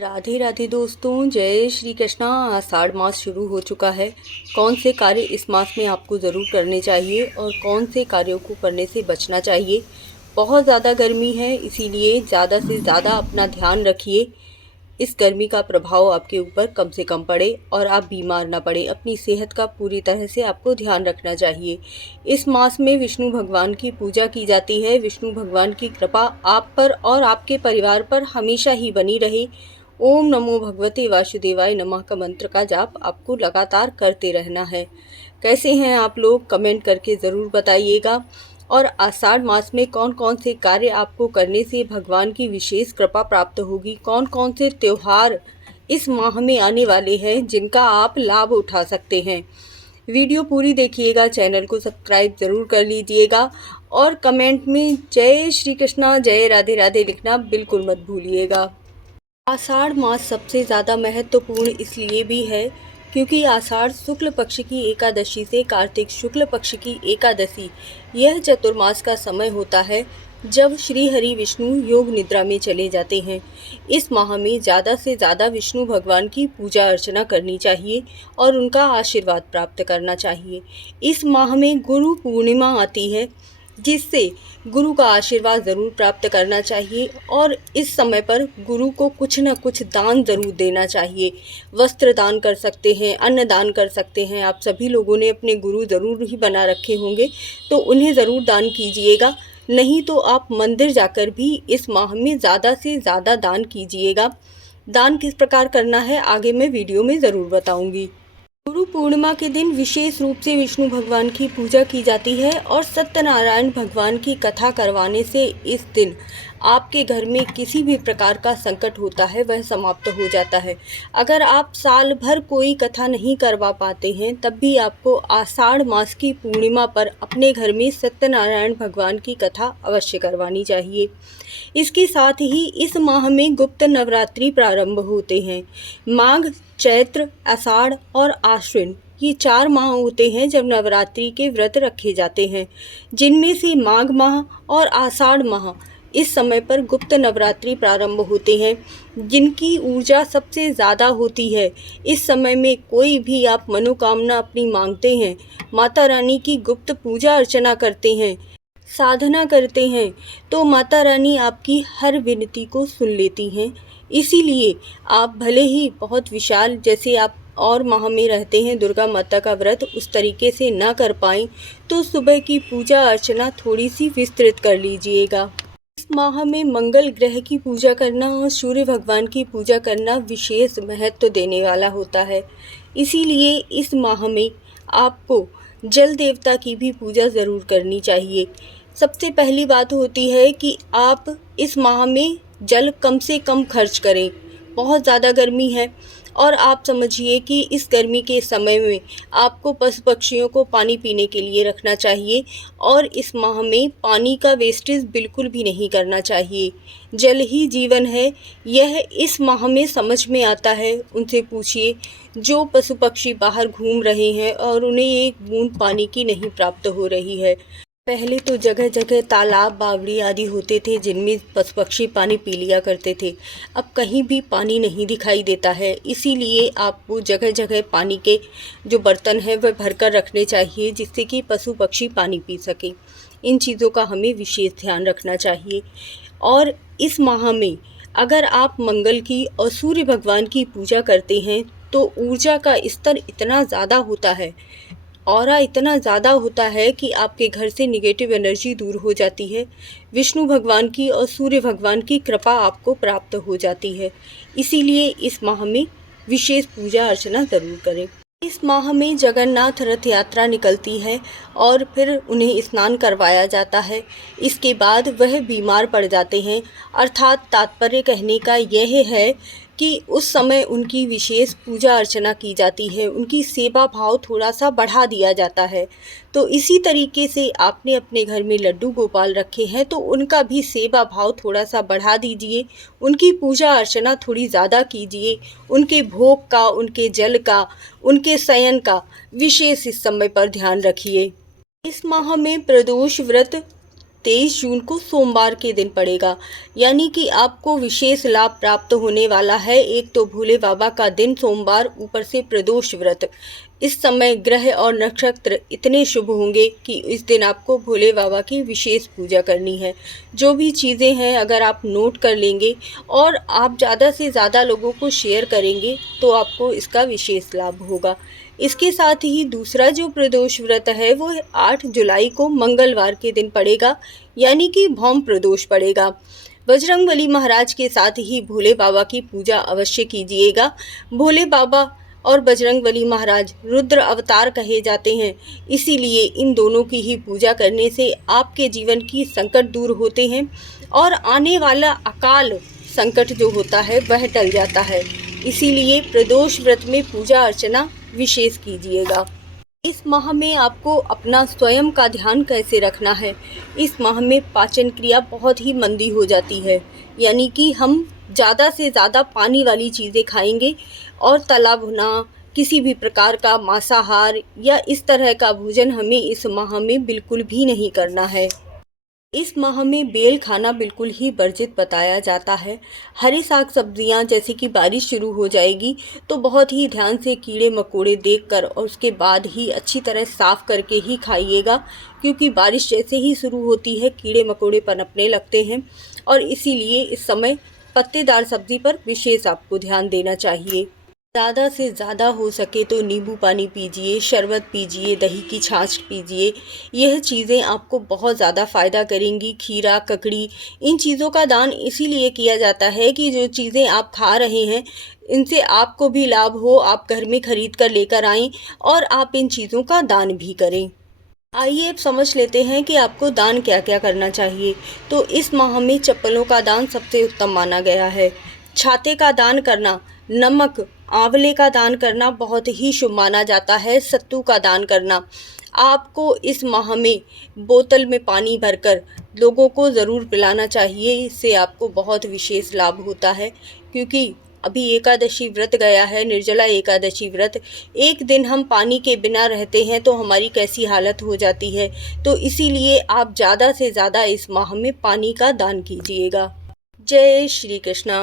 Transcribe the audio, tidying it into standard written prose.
राधे राधे दोस्तों, जय श्री कृष्णा। आषाढ़ मास शुरू हो चुका है। कौन से कार्य इस मास में आपको ज़रूर करने चाहिए और कौन से कार्यों को करने से बचना चाहिए। बहुत ज़्यादा गर्मी है, इसीलिए ज़्यादा से ज़्यादा अपना ध्यान रखिए। इस गर्मी का प्रभाव आपके ऊपर कम से कम पड़े और आप बीमार ना पड़े। अपनी सेहत का पूरी तरह से आपको ध्यान रखना चाहिए। इस मास में विष्णु भगवान की पूजा की जाती है। विष्णु भगवान की कृपा आप पर और आपके परिवार पर हमेशा ही बनी रहे। ओम नमो भगवते वासुदेवाय नमः का मंत्र का जाप आपको लगातार करते रहना है। कैसे हैं आप लोग, कमेंट करके ज़रूर बताइएगा। और आषाढ़ मास में कौन कौन से कार्य आपको करने से भगवान की विशेष कृपा प्राप्त होगी, कौन कौन से त्योहार इस माह में आने वाले हैं जिनका आप लाभ उठा सकते हैं। वीडियो पूरी देखिएगा, चैनल को सब्सक्राइब ज़रूर कर लीजिएगा और कमेंट में जय श्री कृष्णा, जय राधे राधे लिखना बिल्कुल मत भूलिएगा। आषाढ़ मास सबसे ज़्यादा महत्वपूर्ण इसलिए भी है क्योंकि आषाढ़ शुक्ल पक्ष की एकादशी से कार्तिक शुक्ल पक्ष की एकादशी यह चतुर्मास का समय होता है जब श्री हरि विष्णु योग निद्रा में चले जाते हैं। इस माह में ज़्यादा से ज़्यादा विष्णु भगवान की पूजा अर्चना करनी चाहिए और उनका आशीर्वाद प्राप्त करना चाहिए। इस माह में गुरु पूर्णिमा आती है जिससे गुरु का आशीर्वाद ज़रूर प्राप्त करना चाहिए और इस समय पर गुरु को कुछ न कुछ दान ज़रूर देना चाहिए। वस्त्र दान कर सकते हैं, अन्न दान कर सकते हैं। आप सभी लोगों ने अपने गुरु ज़रूर ही बना रखे होंगे तो उन्हें ज़रूर दान कीजिएगा। नहीं तो आप मंदिर जाकर भी इस माह में ज़्यादा से ज़्यादा दान कीजिएगा। दान किस प्रकार करना है आगे मैं वीडियो में ज़रूर बताऊँगी। गुरु पूर्णिमा के दिन विशेष रूप से विष्णु भगवान की पूजा की जाती है और सत्यनारायण भगवान की कथा करवाने से इस दिन आपके घर में किसी भी प्रकार का संकट होता है वह समाप्त हो जाता है। अगर आप साल भर कोई कथा नहीं करवा पाते हैं तब भी आपको आषाढ़ मास की पूर्णिमा पर अपने घर में सत्यनारायण भगवान की कथा अवश्य करवानी चाहिए। इसके साथ ही इस माह में गुप्त नवरात्रि प्रारंभ होते हैं। माघ, चैत्र, आषाढ़ और आश्विन ये 4 माह होते हैं जब नवरात्रि के व्रत रखे जाते हैं, जिनमें से माघ माह और आषाढ़ माह इस समय पर गुप्त नवरात्रि प्रारंभ होते हैं, जिनकी ऊर्जा सबसे ज़्यादा होती है। इस समय में कोई भी आप मनोकामना अपनी मांगते हैं, माता रानी की गुप्त पूजा अर्चना करते हैं, साधना करते हैं तो माता रानी आपकी हर विनती को सुन लेती हैं। इसीलिए आप भले ही बहुत विशाल जैसे आप और माह में रहते हैं दुर्गा माता का व्रत उस तरीके से ना कर पाएँ तो सुबह की पूजा अर्चना थोड़ी सी विस्तृत कर लीजिएगा। इस माह में मंगल ग्रह की पूजा करना और सूर्य भगवान की पूजा करना विशेष महत्व देने वाला होता है। इसीलिए इस माह में आपको जल देवता की भी पूजा ज़रूर करनी चाहिए। सबसे पहली बात होती है कि आप इस माह में जल कम से कम खर्च करें। बहुत ज़्यादा गर्मी है और आप समझिए कि इस गर्मी के समय में आपको पशु पक्षियों को पानी पीने के लिए रखना चाहिए और इस माह में पानी का वेस्टेज बिल्कुल भी नहीं करना चाहिए। जल ही जीवन है, यह इस माह में समझ में आता है। उनसे पूछिए जो पशु पक्षी बाहर घूम रहे हैं और उन्हें एक बूंद पानी की नहीं प्राप्त हो रही है। पहले तो जगह जगह तालाब, बावड़ी आदि होते थे जिनमें पशु पक्षी पानी पी लिया करते थे। अब कहीं भी पानी नहीं दिखाई देता है, इसीलिए आपको जगह जगह पानी के जो बर्तन हैं वह भरकर रखने चाहिए जिससे कि पशु पक्षी पानी पी सकें। इन चीज़ों का हमें विशेष ध्यान रखना चाहिए। और इस माह में अगर आप मंगल की और सूर्य भगवान की पूजा करते हैं तो ऊर्जा का स्तर इतना ज़्यादा होता है, ऑरा इतना ज़्यादा होता है कि आपके घर से निगेटिव एनर्जी दूर हो जाती है। विष्णु भगवान की और सूर्य भगवान की कृपा आपको प्राप्त हो जाती है। इसीलिए इस माह में विशेष पूजा अर्चना ज़रूर करें। इस माह में जगन्नाथ रथ यात्रा निकलती है और फिर उन्हें स्नान करवाया जाता है। इसके बाद वह बीमार पड़ जाते हैं, अर्थात तात्पर्य कहने का यह है कि उस समय उनकी विशेष पूजा अर्चना की जाती है, उनकी सेवा भाव थोड़ा सा बढ़ा दिया जाता है। तो इसी तरीके से आपने अपने घर में लड्डू गोपाल रखे हैं तो उनका भी सेवा भाव थोड़ा सा बढ़ा दीजिए, उनकी पूजा अर्चना थोड़ी ज़्यादा कीजिए, उनके भोग का, उनके जल का, उनके शयन का विशेष इस समय पर ध्यान रखिए। इस माह में प्रदोष व्रत 23 जून को सोमवार के दिन पड़ेगा, यानी कि आपको विशेष लाभ प्राप्त होने वाला है। एक तो भोले बाबा का दिन सोमवार, ऊपर से प्रदोष व्रत। इस समय ग्रह और नक्षत्र इतने शुभ होंगे कि इस दिन आपको भोले बाबा की विशेष पूजा करनी है। जो भी चीज़ें हैं अगर आप नोट कर लेंगे और आप ज़्यादा से ज़्यादा लोगों को शेयर करेंगे तो आपको इसका विशेष लाभ होगा। इसके साथ ही दूसरा जो प्रदोष व्रत है वो 8 जुलाई को मंगलवार के दिन पड़ेगा, यानी कि भौम प्रदोष पड़ेगा। बजरंगबली महाराज के साथ ही भोले बाबा की पूजा अवश्य कीजिएगा। भोले बाबा और बजरंगबली महाराज रुद्र अवतार कहे जाते हैं, इसीलिए इन दोनों की ही पूजा करने से आपके जीवन की संकट दूर होते हैं और आने वाला अकाल संकट जो होता है वह टल जाता है। इसीलिए प्रदोष व्रत में पूजा अर्चना विशेष कीजिएगा। इस माह में आपको अपना स्वयं का ध्यान कैसे रखना है। इस माह में पाचन क्रिया बहुत ही मंदी हो जाती है, यानी कि हम ज़्यादा से ज़्यादा पानी वाली चीज़ें खाएंगे और तला भुना किसी भी प्रकार का मांसाहार या इस तरह का भोजन हमें इस माह में बिल्कुल भी नहीं करना है। इस माह में बेल खाना बिल्कुल ही वर्जित बताया जाता है। हरी साग सब्जियां, जैसे कि बारिश शुरू हो जाएगी तो बहुत ही ध्यान से कीड़े मकोड़े देखकर और उसके बाद ही अच्छी तरह साफ़ करके ही खाइएगा, क्योंकि बारिश जैसे ही शुरू होती है कीड़े मकोड़े पनपने लगते हैं और इसीलिए इस समय पत्तेदार सब्जी पर विशेष आपको ध्यान देना चाहिए। ज़्यादा से ज़्यादा हो सके तो नींबू पानी पीजिए, शरबत पीजिए, दही की छाछ पीजिए। यह चीज़ें आपको बहुत ज़्यादा फ़ायदा करेंगी। खीरा, ककड़ी, इन चीज़ों का दान इसीलिए किया जाता है कि जो चीज़ें आप खा रहे हैं इनसे आपको भी लाभ हो, आप घर में खरीद कर लेकर आएँ और आप इन चीज़ों का दान भी करें। आइए अब समझ लेते हैं कि आपको दान क्या क्या करना चाहिए। तो इस माह में चप्पलों का दान सबसे उत्तम माना गया है। छाते का दान करना, नमक, आंवले का दान करना बहुत ही शुभ माना जाता है। सत्तू का दान करना। आपको इस माह में बोतल में पानी भरकर लोगों को ज़रूर पिलाना चाहिए। इससे आपको बहुत विशेष लाभ होता है, क्योंकि अभी एकादशी व्रत गया है, निर्जला एकादशी व्रत। एक दिन हम पानी के बिना रहते हैं तो हमारी कैसी हालत हो जाती है। तो इसीलिए आप ज़्यादा से ज़्यादा इस माह में पानी का दान कीजिएगा। जय श्री कृष्णा।